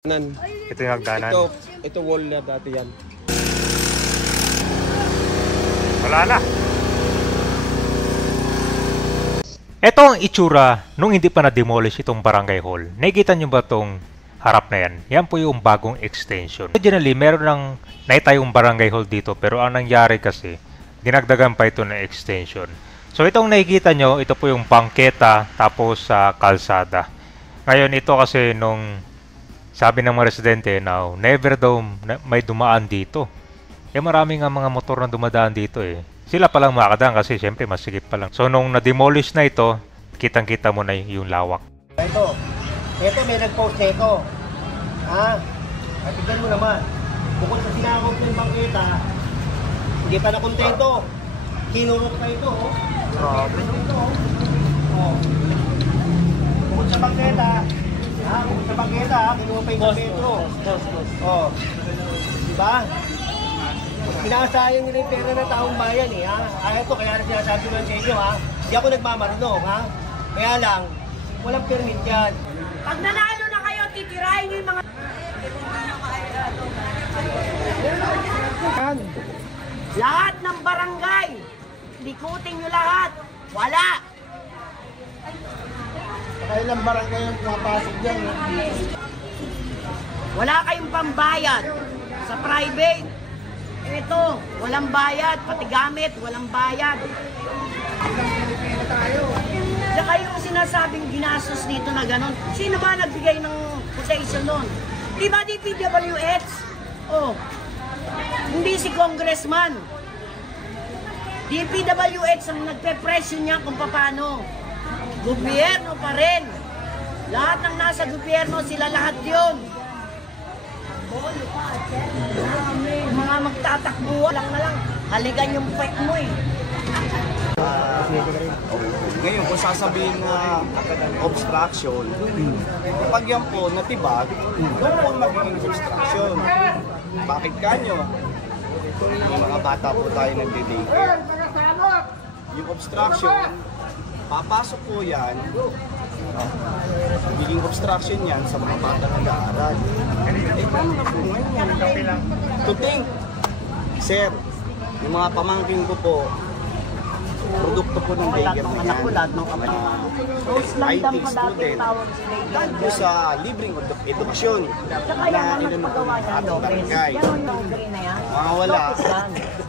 Ito yung hagdanan. Ito wall na dati yan. Wala na. Ito ang itsura nung hindi pa na-demolish itong barangay hall. Nakikita nyo ba itong harap na yan? Yan po yung bagong extension. Originally, meron ng naitayong barangay hall dito, pero ang nangyari kasi, dinagdagan pa ito ng extension. So itong nakikita nyo, ito po yung bangketa tapos sa kalsada. Ngayon ito kasi nung sabi ng mga residente na never daw may dumaan dito. Eh marami nga mga motor na dumadaan dito eh. Sila palang makakadaan kasi syempre masigip pa lang. So nung na-demolish na ito, kitang-kita mo na yung lawak. Ito may nag-post nito. Ha? At tignan mo naman. Bukod sa sinakop ng bangketa, hindi pa na kontento. Kinurot pa ito. Grabe. Oh. Bukod sa bangketa, bukod sa bangketa, kinuha pa yung metro. Oh. Diba? Pinakasayang nila yung pera ng taong bayan eh, ha? Ayaw ko, kaya sinasabi ko lang sa inyo, ha? Hindi ako nagmamarunong, ha? Kaya lang, walang permit yan. Pag nanalo na kayo, titirahin nyo yung mga... Lahat ng barangay, likutin nyo lahat. Wala! Kailang barangay yung pumapasok dyan, ha? Wala kayong pambayad sa private. Ito, walang bayad. Pati gamit, walang bayad. Saka yung sinasabing ginastos dito na gano'n, sino ba nagbigay ng quotation nun? Di ba di PWH? Oh, hindi si congressman. DPWH ang nagpe-presyo niya kung paano. Gobyerno pa rin. Lahat ng nasa gobyerno, sila lahat yun. Mga magtatakbo lang na lang. Haligan yung pet mo eh. Ngayon, kung sasabihin na obstruction, pag yan po natibag, doon po magiging obstruction. Bakit kanyo? Yung mga bata po tayo nagde-daycare. Yung obstruction, papasok po yan, magiging obstruction yan sa mga bata nag-aaral. Eh, paano na po ngayon? To think, sir, yung mga pamangkin ko po, produkto po ng daycare na yan, IT student, dahil po sa libreng edukasyon na inunod ng ating barangay. Mga wala,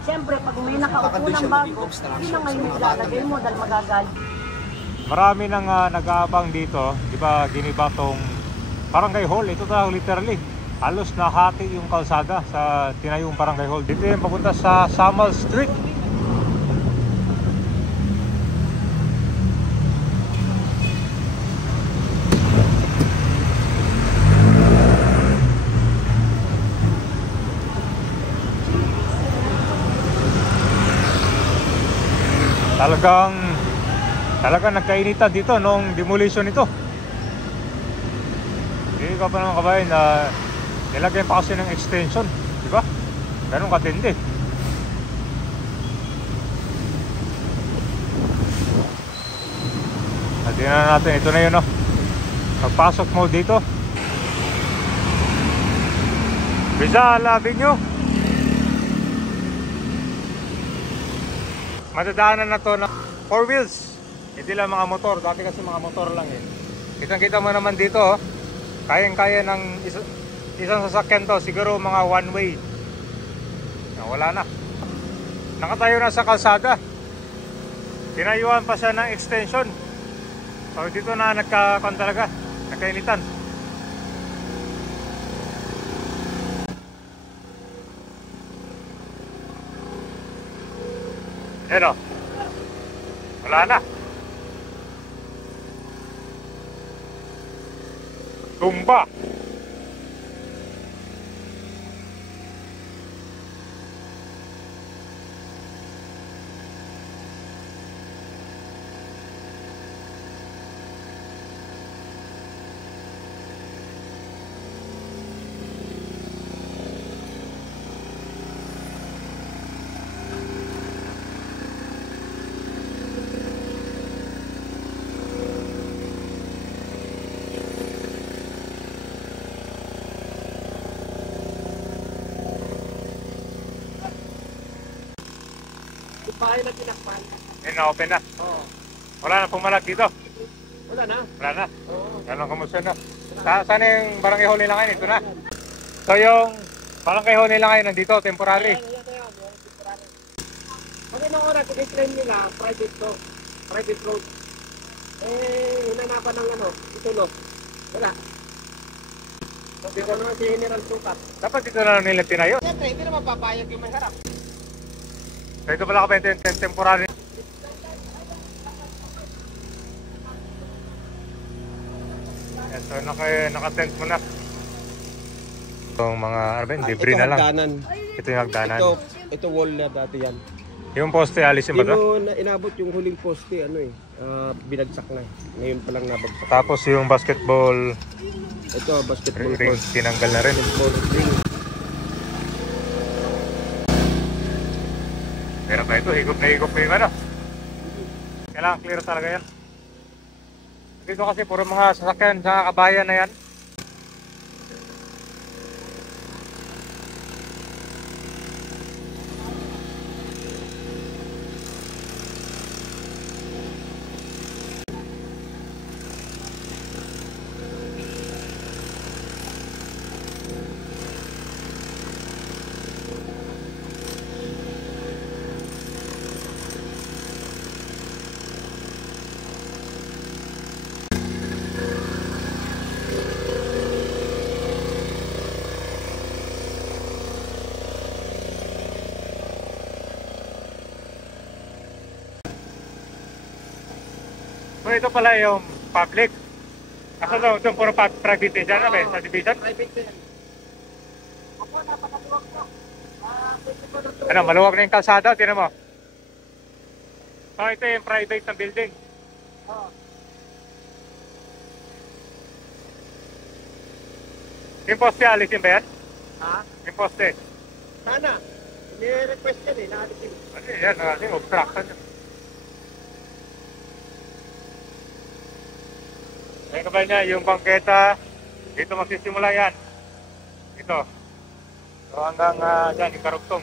Siyempre, pag may nakaupo ng bago, hindi na ngayon ilalagay mo dahil magagal. Marami nang nag-aabang dito, di ba giniba tong barangay hall. Ito talaga literally, halos nahati yung kalsada sa tinayong barangay hall. Dito yung papunta sa Samal Street. Talagang nagkainitan dito nung demolition ito. Hindi ka pa naman kabayan na nilagyan pa kasi ng extension, di ba? Ganun katindi. Tingnan natin, ito na yun, no? Pagpasok mo dito, Rizal Avenue. Madadaanan na to ng 4 wheels. Hindi lang mga motor, dati kasi mga motor lang eh. Kitang-kita mo naman dito, oh. Kayang-kaya ng isang sasakyan to, siguro mga one way. Wala na. Nakatayo na sa kalsada. Tinayuan pa siya ng extension. So dito na nagkakon talaga, nagkainitan. Ano? Wala na. Tumba. bahay na tinakpan. Yun na open na. Oo. Wala na pumalag dito. Wala na. Wala na. Oo. Ganun kamusta na. Saan yung barangay hall nila ngayon? Ito na. So yung barangay hall nila ngayon nandito, temporary. Ayan. Pag inong oras, i-claim nila, private to. Private road. Hinanapan ng ano, itulo. Wala. Sabi ko naman si General Sukat. Dapat dito na lang nila tinayo. Siyempre, hindi naman papayag yung may harap. So ito pala ka temporary. Yan, so naka-tent mo na. Itong mga, ano ba yun, debris na lang. Hagdanan. Ito yung hagdanan. Ito wall na dati yan. Yung poste, alisin ba Hindi ito? mo na inabot yung huling poste, binagsak na. Ngayon pa lang nabagsak. Tapos yung basketball Ito, basketball ring, court. tinanggal na rin. Basketball ring. Pero pa ito, higop na yung ano. Kailangan clear talaga yan. Dito kasi puro mga sasakyan sa kabayan na yan. So ito pala yung public. Kasi doon puro private din dyan, sa division. Private din. Opo, napakaluwag po. Ano, maluwag na yung kalsada, tinan mo. So ito yung private na building. Oo. Yung poste, alisin ba yan? Ha? Yung poste. Sana. Ni-request yan naalisin. Ano yan, kasi obstruction yan. Ayun ka ba niya, yung bangketa, dito magsisimula yan. Dito. So hanggang dyan, yung karugtong.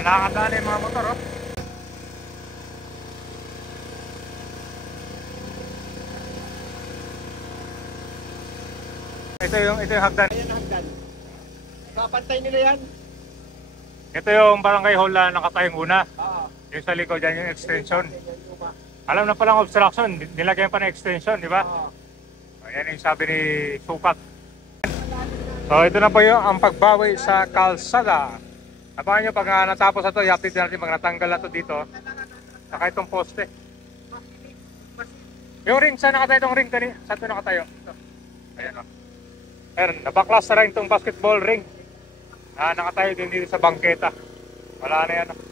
Nakakadaan yung mga motor, oh. Ito yung hagdan. Ayan ang hagdan. Kapantay nila yan. Ito yung barangay hall na nakatayong una. Oo. Yung sa likod dyan yung extension. Alam na palang obstruction, nilagyan pa ng extension, di ba? Oo. Ayan yung sabi ni Sukat. So ito na po yung ang pagbawi sa kalsada. Abangan nyo pag natapos na ito, i-update natin pag natanggal na ito dito. Saka itong poste. Yung ring, saan nakatayo itong ring kanina? Saan ito nakatayo? Ito. Ayan o. Ayan, nabaklas na rin itong basketball ring. Nakatayo din dito sa bangketa. Wala na yan o.